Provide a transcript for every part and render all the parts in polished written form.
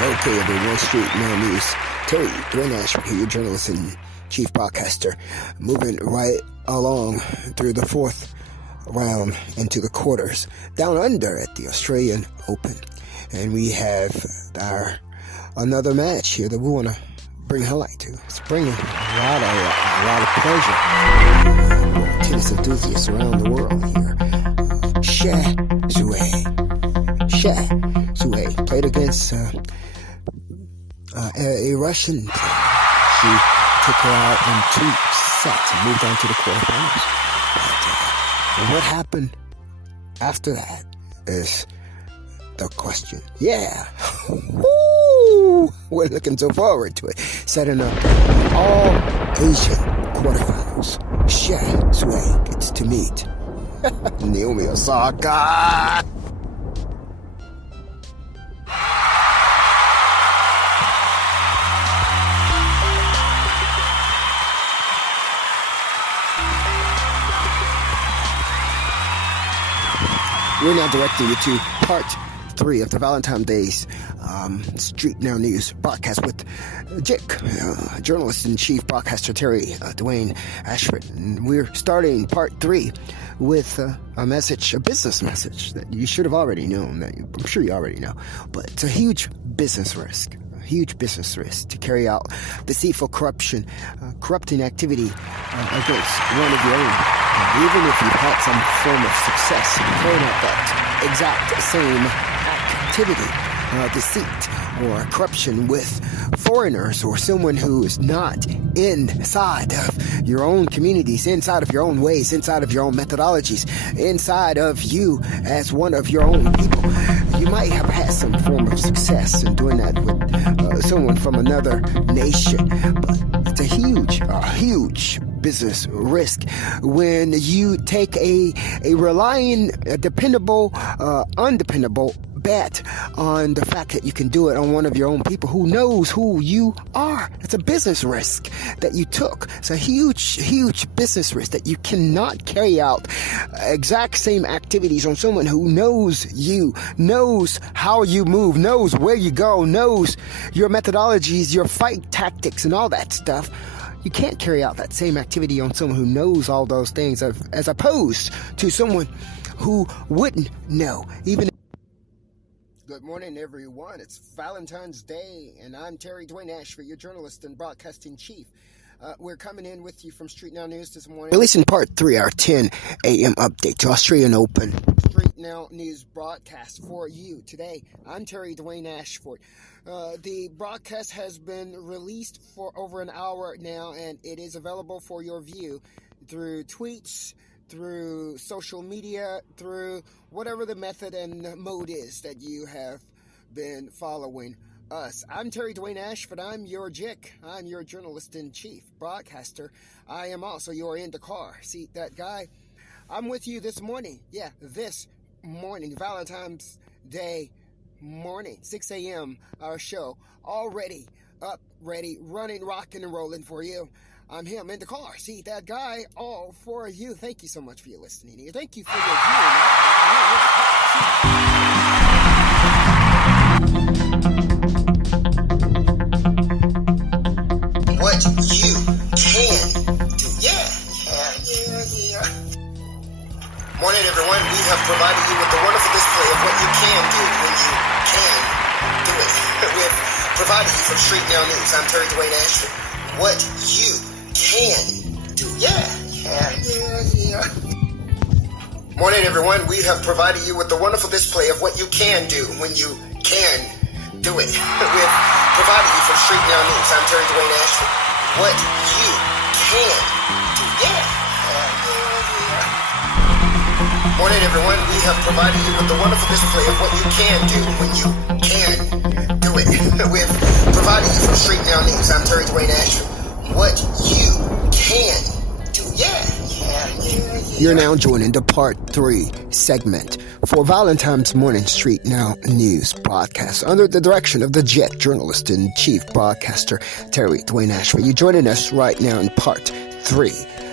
Okay, everyone, StreetNOW News. Terry Dwayne Ashford here, your journalist and chief broadcaster, moving right along through the fourth round into the quarters, down under at the Australian Open. And we have another match here that we want to bring highlight to. It's bringing a lot of pleasure. Tennis enthusiasts around the world here. Zhuai played against a Russian. She took her out in 2 sets and moved on to the quarterfinals. But what happened after that is the question. Yeah. Woo! We're looking so forward to it. Setting up all Asian quarterfinals. Zhuai gets to meet Naomi Osaka. We're now directing you to part 3 of the Valentine Days StreetNOW News broadcast with JIC, journalist and chief broadcaster Terry Dwayne Ashford. And we're starting part 3 with a business message that you should have already known, I'm sure you already know, but it's a huge business risk. Huge business risk to carry out deceitful corrupting activity against one of your own. Even if you've had some form of success in carrying out that exact same activity, deceit or corruption with foreigners or someone who is not inside of your own communities, inside of your own ways, inside of your own methodologies, inside of you as one of your own people. You might have had some form of success in doing that with someone from another nation, but it's a huge business risk when you take a dependable, undependable bet on the fact that you can do it on one of your own people who knows who you are. It's a business risk that you took. It's a huge business risk that you cannot carry out exact same activities on someone who knows you, knows how you move, knows where you go, knows your methodologies, your fight tactics and all that stuff. You can't carry out that same activity on someone who knows all those things as opposed to someone who wouldn't know. Good morning, everyone. It's Valentine's Day, and I'm Terry Dwayne Ashford, your journalist and broadcasting chief. We're coming in with you from StreetNOW News this morning. Releasing part 3, our 10 a.m. update to Australian Open. StreetNOW News broadcast for you today. I'm Terry Dwayne Ashford. The broadcast has been released for over an hour now, and it is available for your view through tweets, through social media, through whatever the method and mode is that you have been following us. I'm Terry Dwayne Ashford. I'm your JIC. I'm your journalist in chief broadcaster. I am also your Indacarseat DatGuy. I'm with you this morning. Yeah, this morning, Valentine's Day morning, 6 a.m. Our show already up, ready, running, rocking, and rolling for you. I'm him in the car. See that guy all for you. Thank you so much for your listening here. Thank you for your viewing. What you can do. Yeah. Morning, everyone. We have provided you with the wonderful display of what you can do when you can do it. We have provided you from StreetNOW News. I'm Terry Dwayne Ashford. What you can do. Yeah. Morning, everyone. We have provided you with the wonderful display of what you can do when you can do it. We have provided you from StreetNOW News. I'm Terry Dwayne Ashford. What you can do. Yeah. Morning, everyone. We have provided you with the wonderful display of what you can do when you can do it. We have provided you from StreetNOW News. I'm Terry Dwayne Ashford. What you can do. Yeah. You're now joining the part 3 segment for Valentine's morning StreetNOW News broadcast under the direction of the JIC journalist and chief broadcaster Terry Dwayne Ashford. You're joining us right now in part 3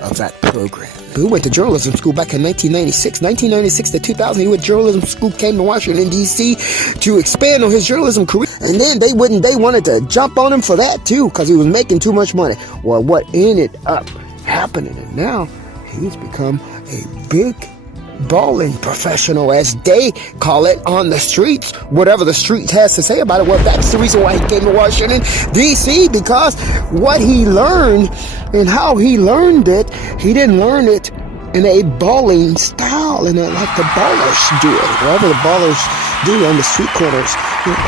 of that program. Who went to journalism school back in 1996. 1996 to 2000, he went to journalism school, came to Washington, D.C. to expand on his journalism career. And then they wanted to jump on him for that too, because he was making too much money. Well, what ended up happening, and now he's become a big bowling professional, as they call it on the streets. Whatever the streets has to say about it, well, that's the reason why he came to Washington, D.C., because what he learned and how he learned it, he didn't learn it in a bowling style, like the ballers do it, whatever the ballers do on the street corners.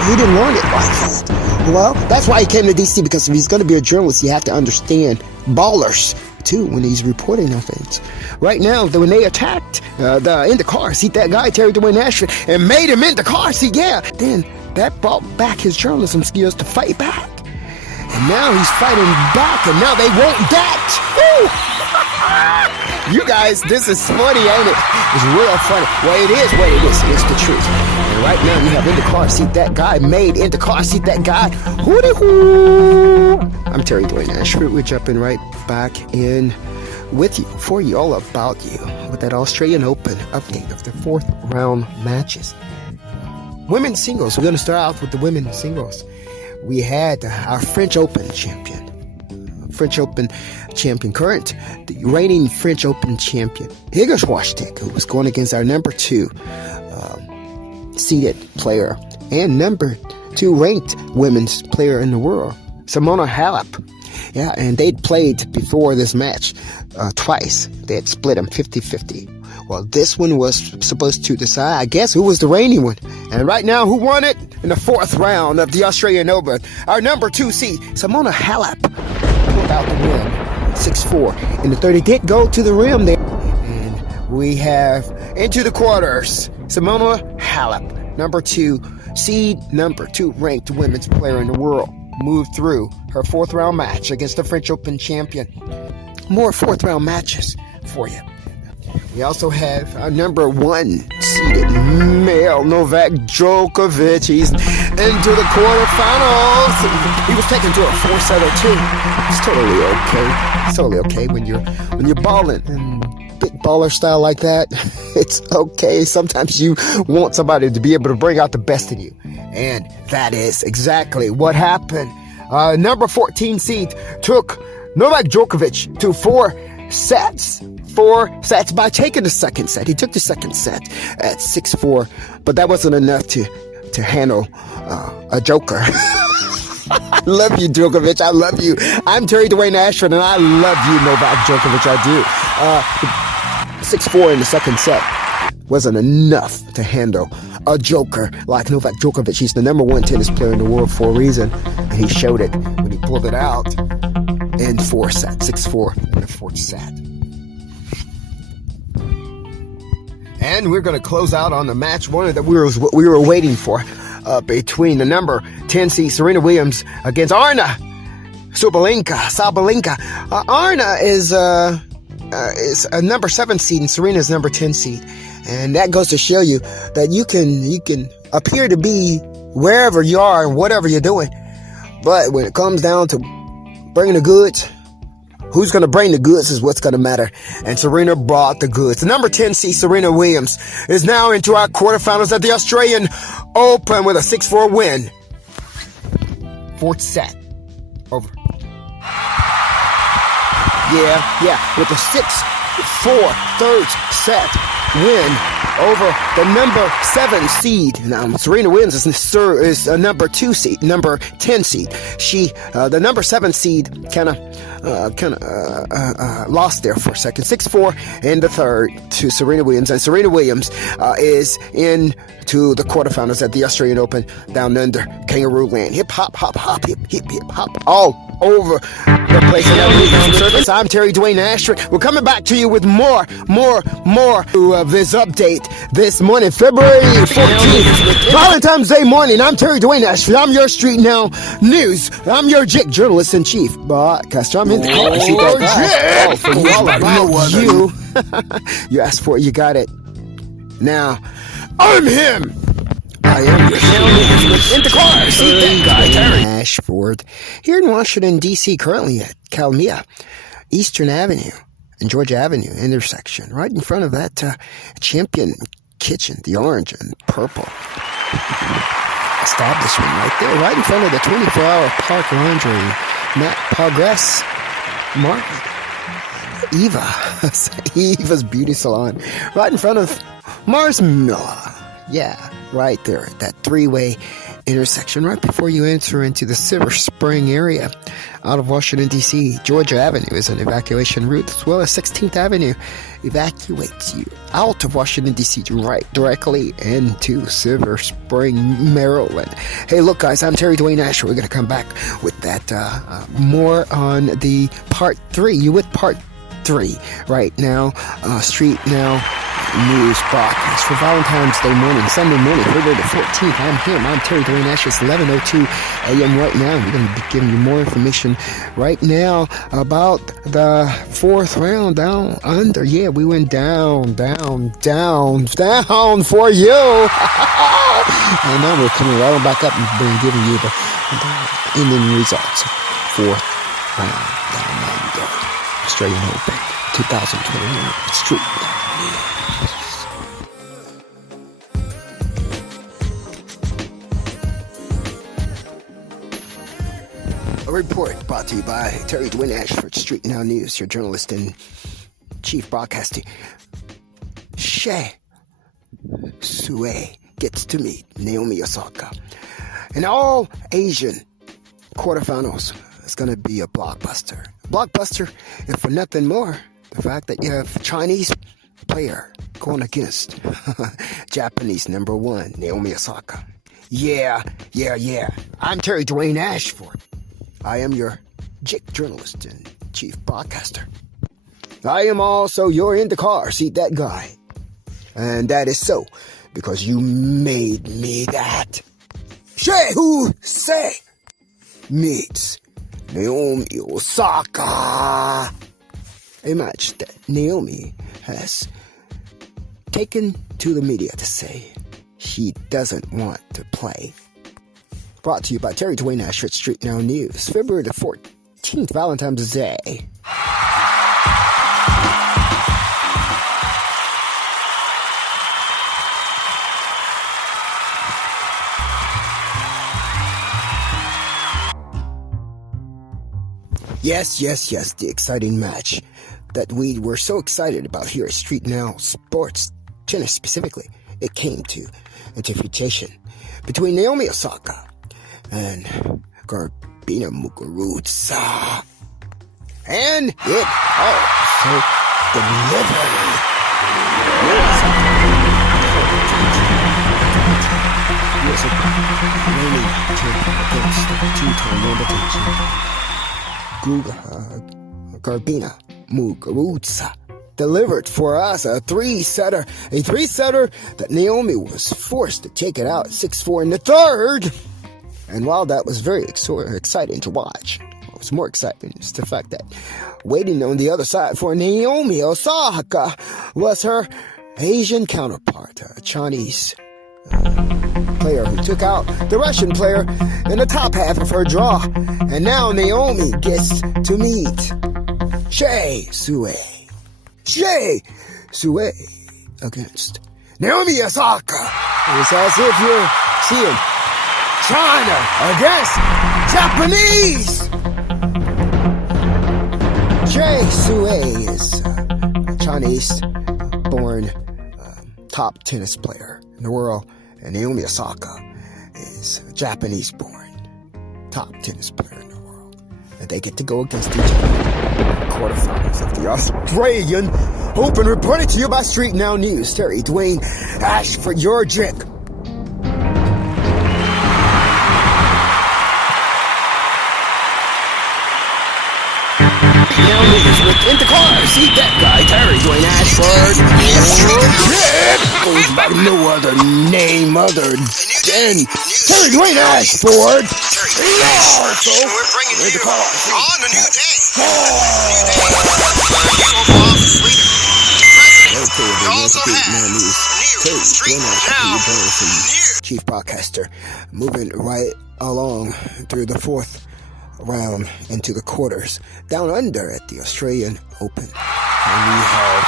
He didn't learn it like that. Well, that's why he came to D.C., because if he's going to be a journalist, you have to understand ballers too when he's reporting on things. Right now, when they attacked the Indacarseat, that guy Terry Dwayne Ashford, and made him Indacarseat, then that brought back his journalism skills to fight back. And now he's fighting back, and now they want that. You guys, this is funny, ain't it? It's real funny. Well, it is what it is. It's the truth. And right now, you have Indacarseat, that guy made Indacarseat, that guy. Hoo-dee-hoo! I'm Terry Dwayne Ashford. We're jumping right back in with you, for you, all about you, with that Australian Open update of the 4th round matches. Women's singles. We're going to start off with the women's singles. We had our French Open champion. Current, the reigning French Open champion, Iga Swiatek, who was going against our number 2 seeded player and number 2 ranked women's player in the world, Simona Halep. Yeah, and they'd played before this match twice. They had split them 50-50. Well, this one was supposed to decide, I guess, who was the reigning one. And right now, who won it? In the 4th round of the Australian Open, our number 2 seed, Simona Halep, pulled out the win, 6-4. In the third, it did go to the rim there. And we have into the quarters, Simona Halep, number 2 seed, number 2 ranked women's player in the world, moved through her 4th round match against the French Open champion. More 4th round matches for you. We also have our number 1 seeded male, Novak Djokovic. He's into the quarterfinals. He was taken to a 4-setter too. It's totally okay. It's totally okay when you're balling and big baller style like that. It's okay. Sometimes you want somebody to be able to bring out the best in you, and that is exactly what happened. Number 14 seed took Novak Djokovic to 4 sets by taking the second set. He took the second set at 6-4, but that wasn't enough to handle a joker. I love you, Djokovic. I love you. I'm Terry Dwayne Ashford, and I love you, Novak Djokovic. I do. 6-4 in the second set wasn't enough to handle a joker like Novak Djokovic. He's the number 1 tennis player in the world for a reason, and he showed it when he pulled it out in 4 sets, 6-4 in the 4th set. And we're going to close out on the match one that we were waiting for, between the number 10 seed Serena Williams against Arna Sabalenka. Arna is a number 7 seed and Serena is number 10 seed, and that goes to show you that you can appear to be wherever you are and whatever you're doing, but when it comes down to bringing the goods, who's going to bring the goods is what's going to matter. And Serena brought the goods. The number 10 seed Serena Williams is now into our quarterfinals at the Australian Open with a 6-4 win. 4th set. Over. Yeah. With a 6-4 third set win over the number 7 seed. Now, Serena Williams is a number 2 seed, number 10 seed. The number 7 seed kind of lost there for a second. 6-4 in the third to Serena Williams, and Serena Williams is into the quarterfinals at the Australian Open down under Kangaroo Land. Hip hop, hop, hop, hip hop, all over the place. Service. I'm Terry Dwayne Ashford. We're coming back to you with more of this update this morning, February 14th, Valentine's Day morning. I'm Terry Dwayne Ashford. I'm your StreetNOW News. I'm your JIC journalist in chief, broadcaster. I'm in the car. For all about you. You asked for it, you got it. Now, I'm him. I am Indacarseat Dwayne Ashford here in Washington, D.C., currently at Calmia, Eastern Avenue and Georgia Avenue intersection, right in front of that Champion Kitchen, the orange and purple. establishment right there, right in front of the 24-hour Park Laundry, Matt Progress Market. Eva's Beauty Salon, right in front of Mars Miller. Yeah, right there, that three-way intersection right before you enter into the Silver Spring area out of Washington, D.C. Georgia Avenue is an evacuation route, as well as 16th Avenue evacuates you out of Washington, D.C. right directly into Silver Spring, Maryland. Hey, look, guys, I'm Terry Dwayne Ashford. We're going to come back with that more on the part 3. You with part 3 right now. StreetNOW News broadcast for Valentine's Day morning, Sunday morning, February the 14th. I'm him. I'm Terry Dwayne Ashford. It's 11:02 a.m. right now. We're going to be giving you more information right now about the 4th round down under. Yeah, we went down for you. And now we're coming right on back up and giving you the ending results. 4th round down under. Australian Open 2021 StreetNOW. A report brought to you by Terry Dwayne Ashford, StreetNOW News, your journalist and chief broadcaster. Shea Sue gets to meet Naomi Osaka. In all Asian quarterfinals, it's going to be a blockbuster. Blockbuster, if for nothing more, the fact that you have a Chinese player going against Japanese number 1, Naomi Osaka. Yeah. I'm Terry Dwayne Ashford. I am your JIC journalist and chief broadcaster. I am also your Indacarseat DatGuy. And that is so because you made me that. Shea who say meets Naomi Osaka. A match that Naomi has taken to the media to say she doesn't want to play. Brought to you by Terry Dwayne Ashford, StreetNOW News, February the 14th, Valentine's Day. Yes, the exciting match that we were so excited about here at StreetNOW Sports, tennis specifically. It came to interpretation between Naomi Osaka and Garbina Muguruza. And it also delivered. Yes, winning against two-time world champion Garbina Muguruza. Delivered for us a three-setter that Naomi was forced to take it out 6-4 in the third. And while that was very exciting to watch, what was more exciting is the fact that waiting on the other side for Naomi Osaka was her Asian counterpart, a Chinese player who took out the Russian player in the top half of her draw. And now Naomi gets to meet Shea Sue against Naomi Osaka. It's as if you're seeing China against Japanese. Shea Sue is a Chinese-born top tennis player in the world, and Naomi Osaka is a Japanese-born top tennis player in the world. And they get to go against each other in the quarterfinals of the Australian Open. Reported to you by StreetNOW News, Terry Dwayne Ashford, your JIC. Now news with Indacarseat DatGuy, Terry Dwayne Ashford. Goes by no other name other than Terry Dwayne Ashford. Also, we're bringing you on a new day. We also have new StreetNOW News chief broadcaster, moving right along through the 4th round into the quarters, down under at the Australian Open. And we have